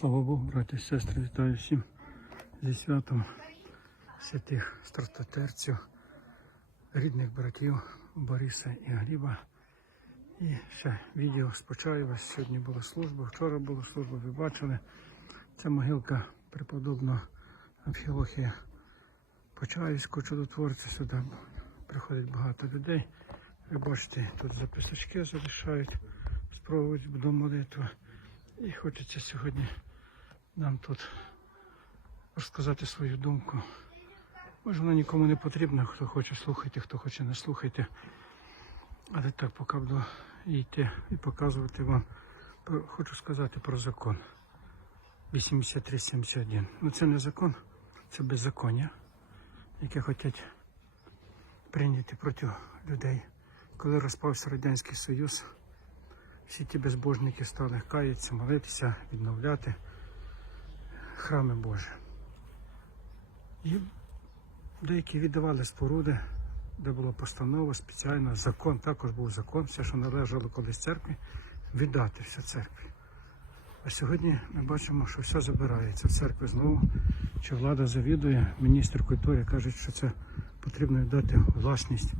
Слава Богу, браті і сестри, вітаю всім зі святом святих страстотерців, рідних братів Бориса і Гліба. І ще відео з Почаєва. Сьогодні була служба, вчора була служба, ви бачили. Це могилка преподобного Амфілохія Почаївського чудотворця. Сюди приходить багато людей. Ви бачите, тут записочки залишають, спробують до молитви. І хочеться сьогодні нам тут розказати свою думку. Може, вона нікому не потрібна, хто хоче слухайте, хто хоче не слухайте. Але так, поки буду йти і показувати вам, хочу сказати про закон 8371. Ну це не закон, це беззаконня, яке хочуть прийняти проти людей. Коли розпався Радянський Союз, всі ті безбожники стали каятися, молитися, відновляти храми Божі. І деякі віддавали споруди, де була постанова спеціально, закон, також був закон, все, що належало колись церкві, віддати все церкві. А сьогодні ми бачимо, що все забирається в церкві знову. Чи влада завідує, міністр культури каже, що це потрібно віддати власність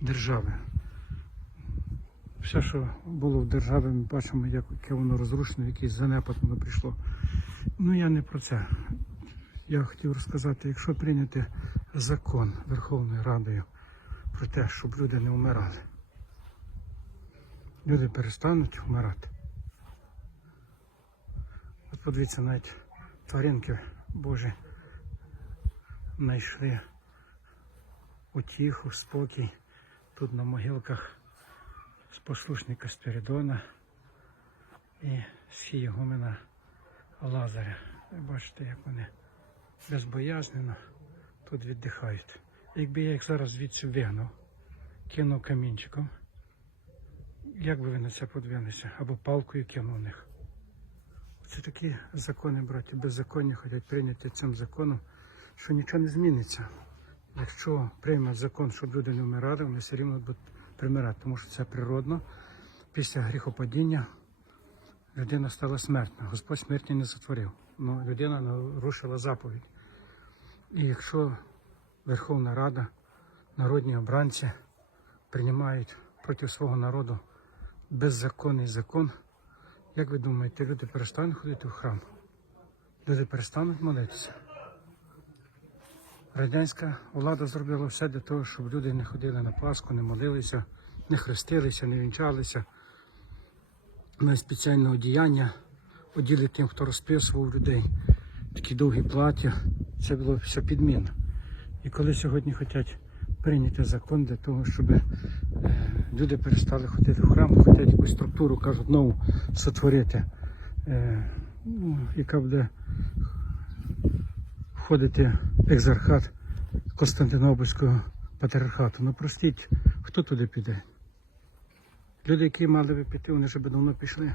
держави. Все, що було в державі, ми бачимо, яке воно розрушено, якийсь занепад воно прийшло. Ну я не про це. Я хотів розказати, якщо прийняти закон Верховною Радою про те, щоб люди не вмирали, люди перестануть вмирати. От подивіться, навіть тваринки Божі знайшли утіху, спокій тут на могилках послушника Спіридона і схієгумена Лазаря. Бачите, як вони безбоязнено тут віддихають. Якби я їх зараз звідси вигнав, кинув камінчиком, як би ви на це подивилися? Або палкою кинув них. Це такі закони, браті, беззаконня хочуть прийняти цим законом, що нічого не зміниться. Якщо приймуть закон, щоб люди не вмирали, вони все рівно будуть примирати, тому що це природно. Після гріхопадіння людина стала смертна. Господь смерті не затворив. Ну, людина нарушила заповідь. І якщо Верховна Рада, народні обранці приймають проти свого народу беззаконний закон, як ви думаєте, люди перестануть ходити в храм? Люди перестануть молитися? Радянська влада зробила все для того, щоб люди не ходили на Пасху, не молилися, не хрестилися, не вінчалися. На спеціальне одіяння оділи тим, хто розписував людей. Такі довгі плаття. Це було все підміна. І коли сьогодні хочуть прийняти закон для того, щоб е, люди перестали ходити в храм, хочуть якусь структуру, кажуть, нову сотворити, е, ну, яка буде входити екзархат Константинопольського патріархату. Ну простіть, хто туди піде? Люди, які мали би піти, вони вже би давно пішли.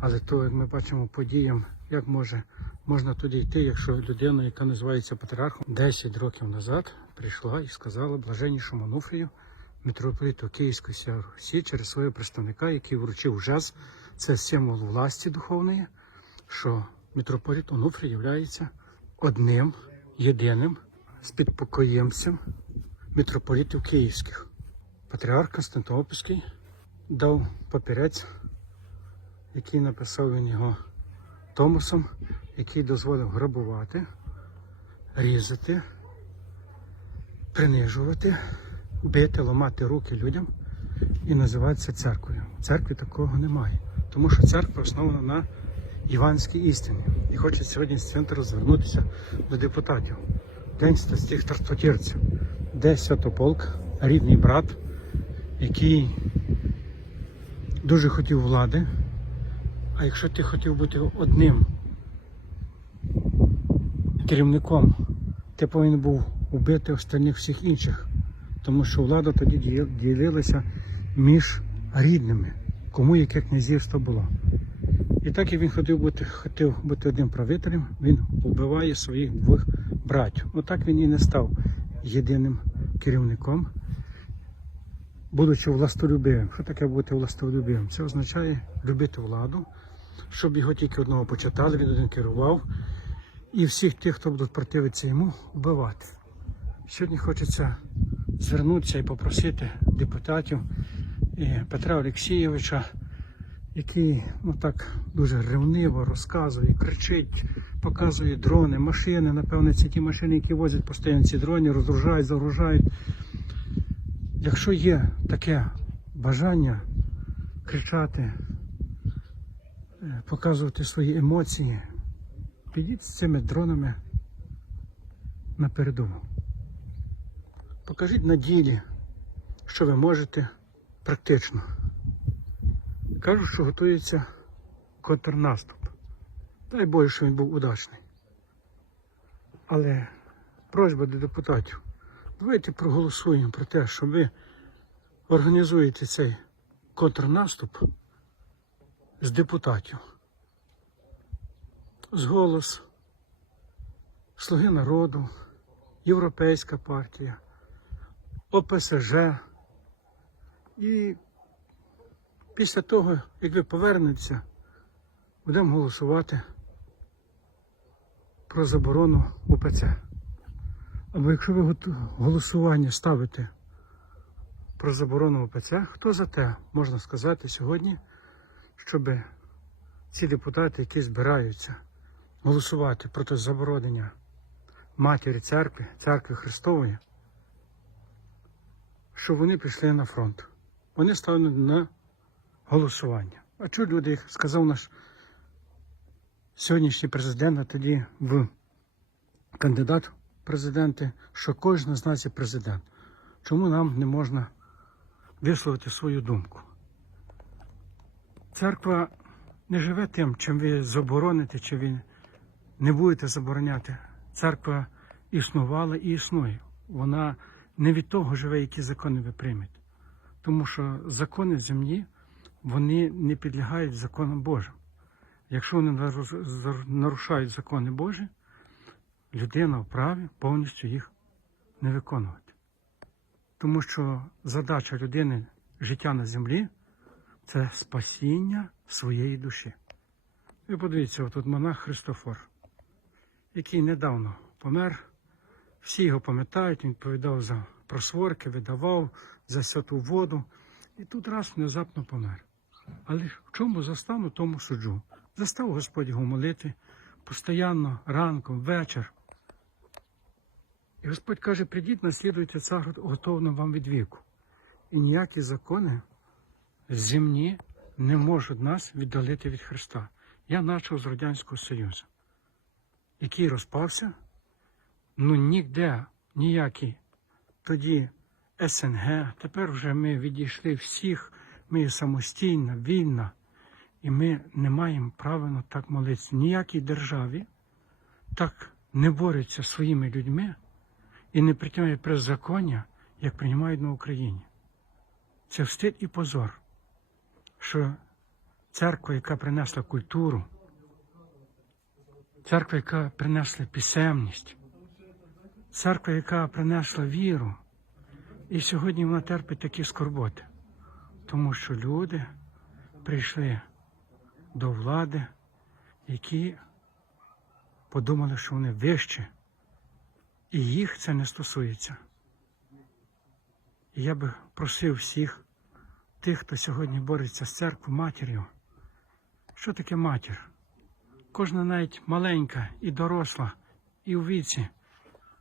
Але то, як ми бачимо подіям, як може, можна туди йти, якщо людина, яка називається патріархом, 10 років назад прийшла і сказала блаженнішому Онуфрію, митрополиту Київської Русі, через свого представника, який вручив жез, це символ власті духовної, що митрополит Онуфрій є одним, єдиним спідпокоємцем митрополитів київських. Патріарх Константинопольський дав папірець, який написав він його Томасом, який дозволив грабувати, різати, принижувати, бити, ламати руки людям і називається церквою. В церкві такого немає, тому що церква основана на іванській істині. І хочу сьогодні з центру звернутися до депутатів. День статських тартотірців, де Святополк, рідний брат, який дуже хотів влади. А якщо ти хотів бути одним керівником, ти повинен був убити остальних всіх інших. Тому що влада тоді ділилася між рідними, кому яке князівство було. І так як він хотів бути, хотів бути одним правителем, він вбиває своїх двох братів. Ну так він і не став єдиним керівником, будучи властолюбивим. Що таке бути властолюбивим? Це означає любити владу щоб його тільки одного почитали, він один керував, і всіх тих, хто будуть противитися йому, вбивати. Сьогодні хочеться звернутися і попросити депутатів і Петра Олексійовича, який ну так дуже ревниво розказує, кричить, показує дрони, машини. Напевне, це ті машини, які возять постійно ці дрони, розгружають, загружають. Якщо є таке бажання кричати, е, показувати свої емоції, підіть з цими дронами на передову. Покажіть на ділі, що ви можете практично. Кажуть, що готується контрнаступ. Дай Боже, що він був удачний. Але просьба до депутатів. Давайте проголосуємо про те, що ви організуєте цей контрнаступ з депутатів. З голос, Слуги народу, Європейська партія, ОПСЖ. І після того, як ви повернетеся, будемо голосувати про заборону УПЦ. Або якщо ви голосування ставите про заборону ОПЦ, хто за те можна сказати сьогодні, щоб ці депутати, які збираються голосувати проти заборонення матері церкви, церкви Христової, щоб вони пішли на фронт. Вони ставлять на голосування. А чого люди сказав наш сьогоднішній президент, а тоді в кандидат в президенти, що кожен з нас є президент. Чому нам не можна висловити свою думку? Церква не живе тим, чим ви забороните, чи ви не будете забороняти. Церква існувала і існує. Вона не від того живе, які закони ви приймете. Тому що закони землі вони не підлягають законам Божим. Якщо вони нарушають закони Божі, людина вправі повністю їх не виконувати. Тому що задача людини життя на землі це спасіння своєї душі. Ви подивіться, тут монах Христофор, який недавно помер. Всі його пам'ятають, він відповідав за просворки, видавав за святу воду. І тут раз внезапно помер. Але в чому застану, тому суджу. Застав Господь його молити постоянно, ранком, вечір. І Господь каже, прийдіть, наслідуйте цар готовно вам від віку. І ніякі закони земні не можуть нас віддалити від Христа. Я почав з Радянського Союзу, який розпався, ну ніде ніякі тоді СНГ, тепер вже ми відійшли всіх, ми є самостійна, вільна, і ми не маємо права так молитися. Ніякій державі так не бореться своїми людьми і не притягує беззаконня, як приймають на Україні. Це встид і позор, що церква, яка принесла культуру, церква, яка принесла писемність, церква, яка принесла віру, і сьогодні вона терпить такі скорботи, тому що люди прийшли до влади, які подумали, що вони вищі, і їх це не стосується. І я би просив всіх тих, хто сьогодні бореться з церквою матір'ю. Що таке матір? Кожна навіть маленька і доросла, і у віці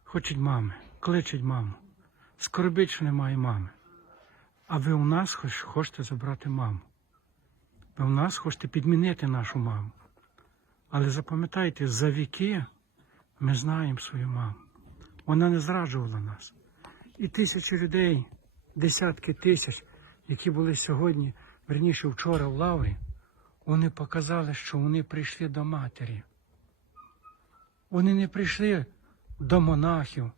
хочуть мами, кличуть маму. Скорбить, що немає мами. А ви у нас хоч хочете забрати маму. Ви у нас хочете підмінити нашу маму. Але запам'ятайте, за віки ми знаємо свою маму. Вона не зраджувала нас. І тисячі людей, десятки тисяч, які були сьогодні, верніше вчора в лаврі, вони показали, що вони прийшли до матері. Вони не прийшли до монахів,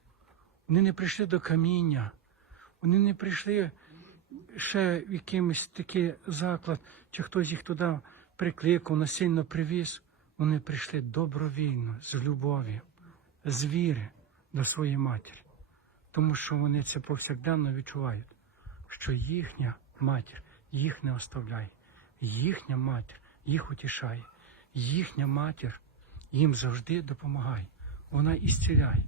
вони не прийшли до каміння, вони не прийшли ще в якимось такий заклад, чи хтось їх туди прикликав, насильно привіз. Вони прийшли добровільно, з любові, з віри до своєї матері. Тому що вони це повсякденно відчувають, що їхня матір їх не оставляє. Їхня матір їх утішає. Їхня матір їм завжди допомагає. Вона ісціляє.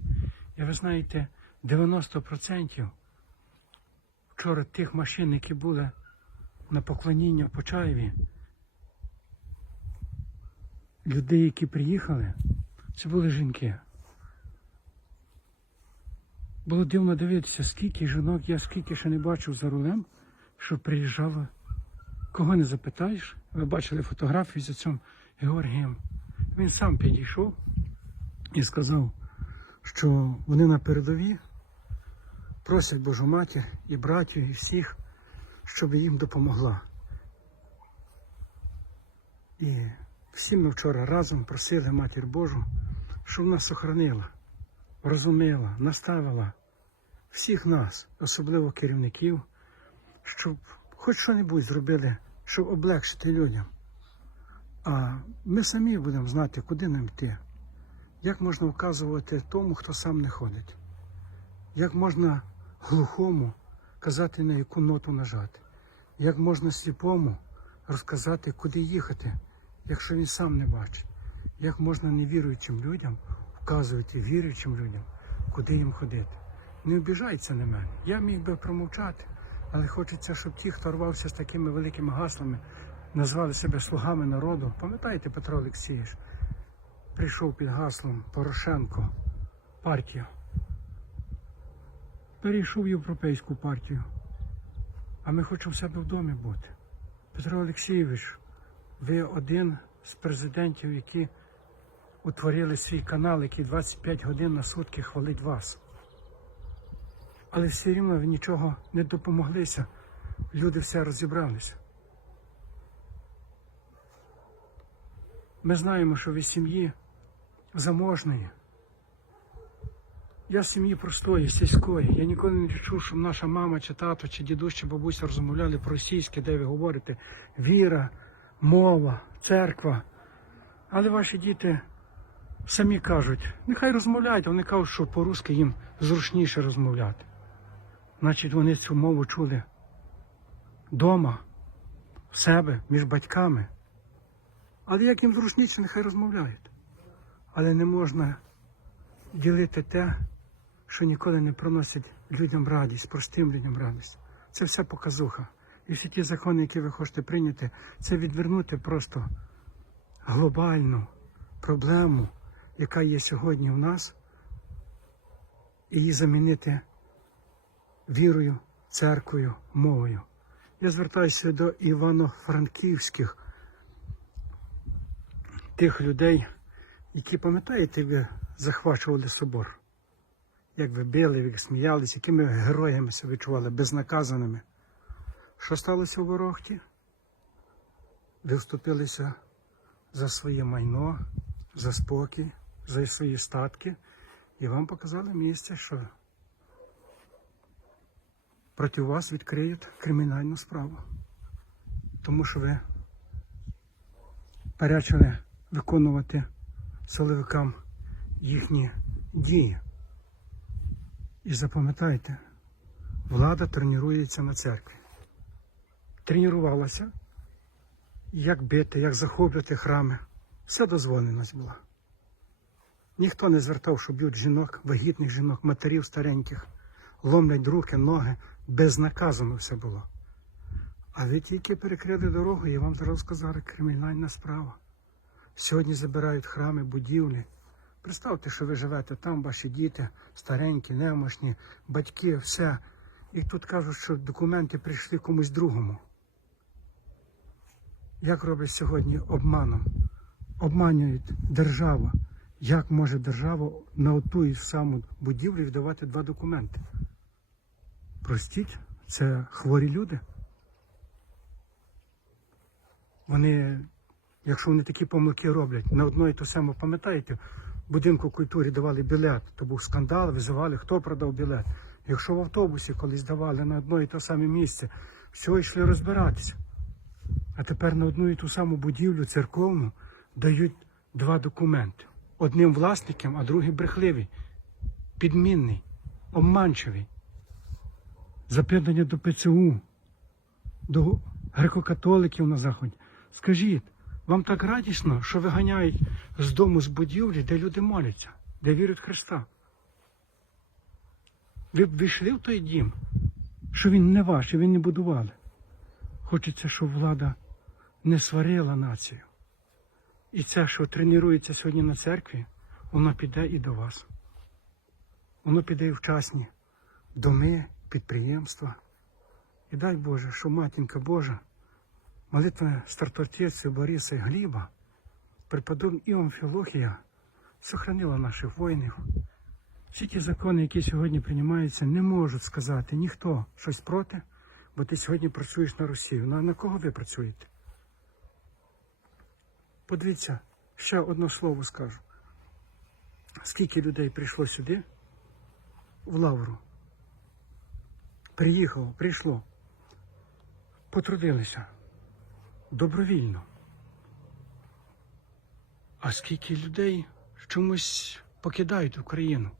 І ви знаєте, 90% вчора тих машин, які були на поклоніння в Почаєві, людей, які приїхали, це були жінки. Було дивно дивитися, скільки жінок я скільки ще не бачив за рулем, що приїжджало. Кого не запитаєш? Ви бачили фотографію з цим Георгієм. Він сам підійшов і сказав, що вони на передовій просять Божу матір і братів, і всіх, щоб їм допомогла. І всі ми вчора разом просили Матір Божу, щоб нас охоронила, розуміла, наставила всіх нас, особливо керівників, щоб хоч що-небудь зробили, щоб облегшити людям. А ми самі будемо знати, куди нам йти, як можна вказувати тому, хто сам не ходить, як можна глухому казати, на яку ноту нажати, як можна сліпому розказати, куди їхати, якщо він сам не бачить, як можна невіруючим людям вказувати віруючим людям, куди їм ходити. Не обіжайте на мене. Я міг би промовчати, але хочеться, щоб ті, хто рвався з такими великими гаслами, назвали себе слугами народу. Пам'ятаєте, Петро Олексійович прийшов під гаслом Порошенко партію. Перейшов в європейську партію. А ми хочемо в себе в домі бути. Петро Олексійович, ви один з президентів, які утворили свій канал, який 25 годин на сутки хвалить вас. Але все рівно ви нічого не допомоглися. Люди все розібралися. Ми знаємо, що ви сім'ї заможної. Я з сім'ї простої, сільської. Я ніколи не чув, щоб наша мама, чи тато, чи дідусь, чи бабуся розмовляли про російське, де ви говорите віра, мова, церква. Але ваші діти самі кажуть, нехай розмовляють, вони кажуть, що по-русски їм зручніше розмовляти. Значить, вони цю мову чули вдома, в себе, між батьками. Але як їм зручніше, нехай розмовляють. Але не можна ділити те, що ніколи не приносить людям радість, простим людям радість. Це вся показуха. І всі ті закони, які ви хочете прийняти, це відвернути просто глобальну проблему, яка є сьогодні в нас, і її замінити вірою, церквою, мовою. Я звертаюся до івано-франківських тих людей, які пам'ятаєте, ви захвачували собор. Як ви били, як сміялись, якими героями себе відчували, безнаказаними. Що сталося в Ворохті? Ви вступилися за своє майно, за спокій, за свої статки, і вам показали місце, що проти вас відкриють кримінальну справу. Тому що ви перечили виконувати силовикам їхні дії. І запам'ятайте, влада тренується на церкві. Тренувалася, як бити, як захоплювати храми. Все дозволеність була. Ніхто не звертав, що б'ють жінок, вагітних жінок, матерів стареньких, ломлять руки, ноги. Безнаказано все було. А ви тільки перекрили дорогу, я вам зараз сказав, кримінальна справа. Сьогодні забирають храми, будівлі. Представте, що ви живете там, ваші діти, старенькі, немощні, батьки, все. І тут кажуть, що документи прийшли комусь другому. Як роблять сьогодні обманом? Обманюють держава. Як може держава на оту саму будівлю віддавати два документи? Простіть, це хворі люди. Вони, якщо вони такі помилки роблять, на одно і то саме, пам'ятаєте, будинку культури давали білет, то був скандал, визивали, хто продав білет. Якщо в автобусі колись давали на одно і те саме місце, все йшли розбиратися. А тепер на одну і ту саму будівлю церковну дають два документи. Одним власникам, а другий брехливий, підмінний, обманчивий. Запитання до ПЦУ, до греко-католиків на Заході. Скажіть, Вам так радісно, що виганяють з дому з будівлі, де люди моляться, де вірять Христа. Ви б війшли в той дім, що він не ваш, і ви не будували. Хочеться, щоб влада не сварила націю. І це, що тренується сьогодні на церкві, воно піде і до вас. Воно піде і в частні доми, підприємства. І дай Боже, що матінка Божа, молитва стартотірця Бориса і Гліба, преподобна Іом Філохія, сохранила наших воїнів. Всі ті закони, які сьогодні приймаються, не можуть сказати ніхто щось проти, бо ти сьогодні працюєш на Росію. На, на кого ви працюєте? Подивіться, ще одне слово скажу. Скільки людей прийшло сюди, в Лавру? Приїхало, прийшло, потрудилися добровільно. А скільки людей чомусь покидають Україну?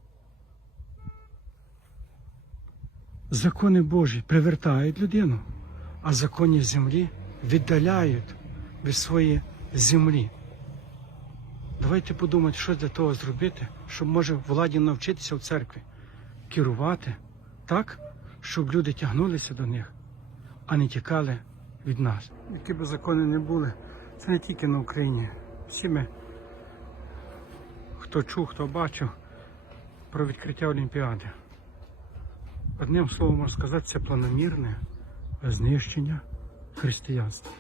Закони Божі привертають людину, а закони землі віддаляють від своєї землі. Давайте подумати, що для того зробити, щоб може владі навчитися в церкві керувати так, щоб люди тягнулися до них, а не тікали від нас. Які б закони не були, це не тільки на Україні. Всі ми, хто чув, хто бачив про відкриття Олімпіади. Одним словом можна сказати, це планомірне знищення християнства.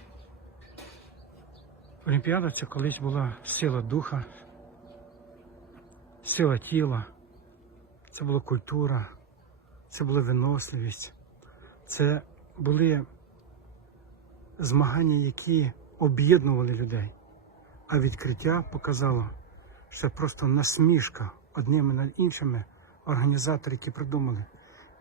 Олімпіада це колись була сила духа, сила тіла, це була культура, це була виносливість, це були змагання, які об'єднували людей. А відкриття показало, що просто насмішка одними над іншими організатори, які придумали.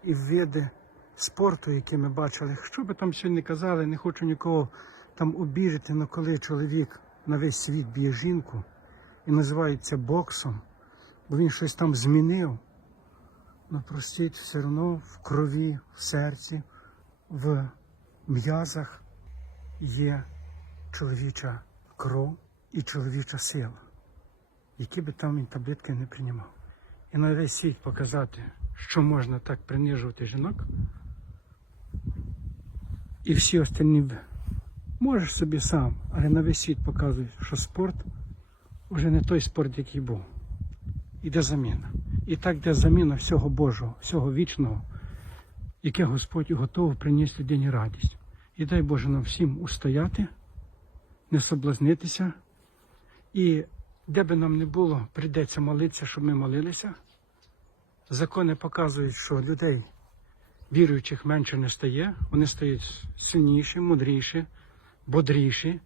І види спорту, які ми бачили, що би там сьогодні не казали, не хочу нікого там обіжити, але коли чоловік на весь світ б'є жінку і називають це боксом, бо він щось там змінив, ну простіть, все одно в крові, в серці, в м'язах є чоловіча кров і чоловіча сила, які би там він таблетки не приймав. І на весь світ показати, що можна так принижувати жінок, і всі остальні можеш собі сам, але на весь світ показують, що спорт вже не той спорт, який був. Іде заміна. І так йде заміна всього Божого, всього вічного, яке Господь готовий приніс людині радість. І дай Боже нам всім устояти, не соблазнитися. І де би нам не було, прийдеться молитися, щоб ми молилися. Закони показують, що людей віруючих менше не стає, вони стають сильніші, мудріші, бодріші,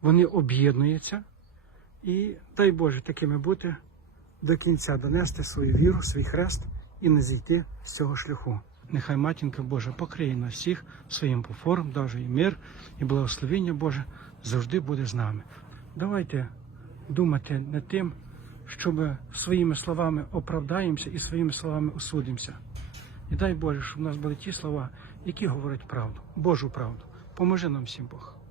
вони об'єднуються. І дай Боже такими бути до кінця донести свою віру, свій хрест і не зійти з цього шляху. Нехай матінка Божа покриє нас всіх своїм пофором, даже і мир, і благословення Боже завжди буде з нами. Давайте думати над тим, щоб своїми словами оправдаємося і своїми словами осудимося. І дай Боже, щоб в нас були ті слова, які говорять правду, Божу правду. Поможи нам всім Бог.